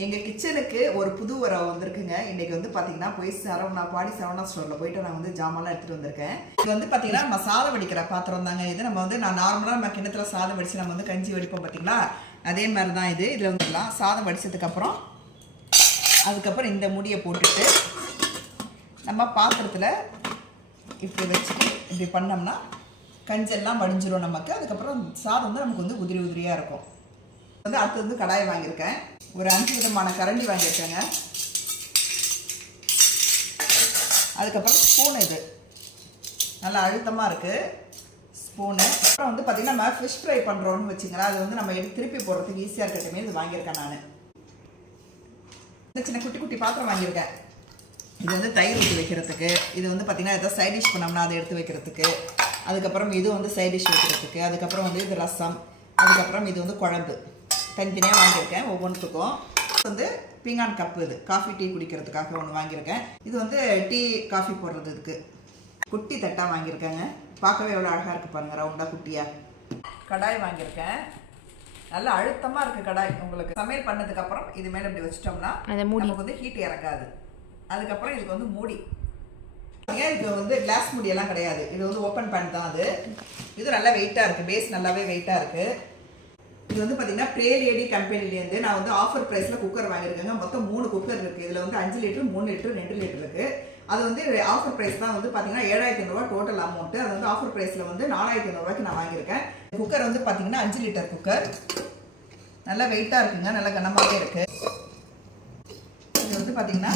எங்கள் கிச்சனுக்கு ஒரு புது உறவு வந்திருக்குங்க. இன்னைக்கு வந்து பார்த்தீங்கன்னா போய் சரவணா பாடி சரவணா ஸ்டோரில் போயிட்டு நான் வந்து ஜாமான்லாம் எடுத்துகிட்டு வந்திருக்கேன். இது வந்து பார்த்தீங்கன்னா நம்ம சாதம் வடிக்கிற பாத்திரம் தாங்க இது. நம்ம வந்து நான் நார்மலாக நம்ம கிணத்துல சாதம் வடித்து நம்ம வந்து கஞ்சி வடிப்போம் பார்த்தீங்களா அதே மாதிரி தான் இது. இதில் வந்துடலாம் சாதம் வடிச்சதுக்கப்புறம் அதுக்கப்புறம் இந்த முடியை போட்டுட்டு நம்ம பாத்திரத்தில் இப்படி வச்சுட்டு இப்படி பண்ணோம்னா கஞ்செல்லாம் வடிஞ்சிரும் நமக்கு. அதுக்கப்புறம் சாதம் வந்து நமக்கு வந்து உதிரி உதிரியாக இருக்கும். வந்து அடுத்து வந்து கடாய் வாங்கியிருக்கேன். ஒரு அஞ்சு விதமான கரண்டி வாங்கியிருக்கேங்க. அதுக்கப்புறம் ஸ்பூன் இது. நல்லா அழுத்தமாக இருக்குது ஸ்பூனு. அப்புறம் வந்து பார்த்திங்கன்னா நம்ம ஃபிஷ் ஃப்ரை பண்ணுறோன்னு வச்சுங்களேன். அது வந்து நம்ம எடுத்து திருப்பி போடுறதுக்கு ஈஸியாக இருக்கட்டுமே இது வாங்கியிருக்கேன் நான். சின்ன சின்ன குட்டி குட்டி பாத்திரம் வாங்கியிருக்கேன். இது வந்து தயிர் ஊற்றி வைக்கிறதுக்கு. இது வந்து பார்த்திங்கன்னா எதாவது சைட் டிஷ் பண்ணோம்னா அதை எடுத்து வைக்கிறதுக்கு. அதுக்கப்புறம் இது வந்து சைட் டிஷ் வைக்கிறதுக்கு. அதுக்கப்புறம் வந்து இது ரசம். அதுக்கப்புறம் இது வந்து குழம்பு. தனித்தனியாக வாங்கியிருக்கேன் ஒவ்வொன்றுத்துக்கும். வந்து பீங்கான் கப்பு இது. காஃபி டீ குடிக்கிறதுக்காக ஒன்று வாங்கியிருக்கேன். இது வந்து டீ காஃபி போடுறதுக்கு குட்டி தட்டாக வாங்கியிருக்கேங்க. பார்க்கவே எவ்வளோ அழகாக இருக்குது பாருங்கள் ரவுண்டாக குட்டியாக கடாய் வாங்கியிருக்கேன். நல்ல அழுத்தமாக இருக்குது கடாய் உங்களுக்கு. சமையல் பண்ணதுக்கப்புறம் இது மேலே இப்படி வச்சிட்டோம்னா. நமக்கு வந்து ஹீட் இறங்காது அதுக்கப்புறம் இதுக்கு வந்து மூடி. ஏன் இது வந்து கிளாஸ் மூடியெல்லாம் கிடையாது. இது வந்து ஓப்பன் பேன் தான் அது. இது நல்லா வெயிட்டாக இருக்குது பேஸ் நல்லாவே வெயிட்டாக இருக்குது இது வந்து பார்த்தீங்கன்னா ப்ரேலியடி கம்பெனிலேருந்து நான் வந்து ஆஃபர் ப்ரைஸில் குக்கர் வாங்கியிருக்கேங்க. மொத்தம் மூணு குக்கர் இருக்குது இதில் வந்து அஞ்சு லிட்டர் மூணு லிட்டர் ரெண்டு லிட்டர் இருக்குது அது வந்து ஆஃபர் ப்ரைஸ் தான் வந்து பார்த்தீங்கன்னா ஏழாயிரத்தி ஐநூறுரூவா டோட்டல் அமௌண்ட்டு அது வந்து ஆஃபர் ப்ரைஸில் வந்து நாலாயிரத்தி ஐநூறுரூவாய்க்கு நான் வாங்கியிருக்கேன். குக்கர் வந்து பார்த்தீங்கன்னா அஞ்சு லிட்டர் குக்கர் நல்லா வெயிட்டாக இருக்குங்க. நல்லா கனமாகவே இருக்குது இது வந்து பார்த்தீங்கன்னா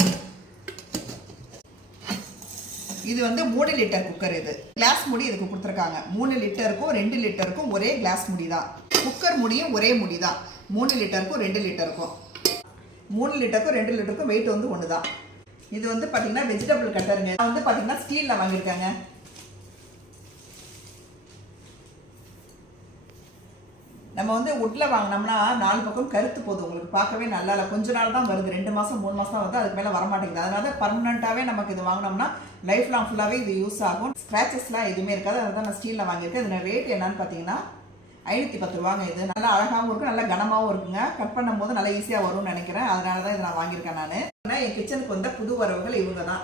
இது வந்து மூணு லிட்டர் குக்கர் இது. கிளாஸ் முடி இதுக்கு கொடுத்துருக்காங்க. மூணு லிட்டருக்கும் ரெண்டு லிட்டருக்கும் ஒரே கிளாஸ் முடி தான். குக்கர் முடியும் ஒரே முடி தான் மூணு லிட்டருக்கும் ரெண்டு லிட்டருக்கும். மூணு லிட்டருக்கும் ரெண்டு லிட்டருக்கும் வெயிட் வந்து ஒன்று தான் இது வந்து பார்த்தீங்கன்னா வெஜிடபிள் கட்டருங்க நான் வந்து பார்த்தீங்கன்னா ஸ்டீலில் வாங்கியிருக்காங்க. நம்ம வந்து உட்டில் வாங்கினோம்னா நாலு பக்கம் கருத்து போகுது. உங்களுக்கு பார்க்கவே நல்லா இல்லை. கொஞ்ச நாள் தான் வருது. ரெண்டு மாதம் மூணு மாதம் வந்து அதுக்கு மேலே வரமாட்டேங்குது. அதனால பர்மனெண்ட்டாகவே நமக்கு இது வாங்கினோம்னா லைஃப் லாங் ஃபுல்லாகவே இது யூஸ் ஆகும். ஸ்க்ராச்சஸ்லாம் எதுவுமே இருக்காது. அதை தான் நான் ஸ்டீலில் வாங்கியிருக்கேன். இதோட ரேட் என்னன்னு பார்த்தீங்கன்னா ஐநூற்றி பத்து ரூபாங்க இது. நல்லா அழகாகவும் இருக்கும் நல்லா கனமாகவும் இருக்குங்க. கட் பண்ணும்போது நல்லா ஈஸியாக வரும்னு நினைக்கிறேன். அதனால தான் இதை நான் வாங்கியிருக்கேன் நான். என் கிச்சனுக்கு வந்த புது வரவுகள் இவங்க தான்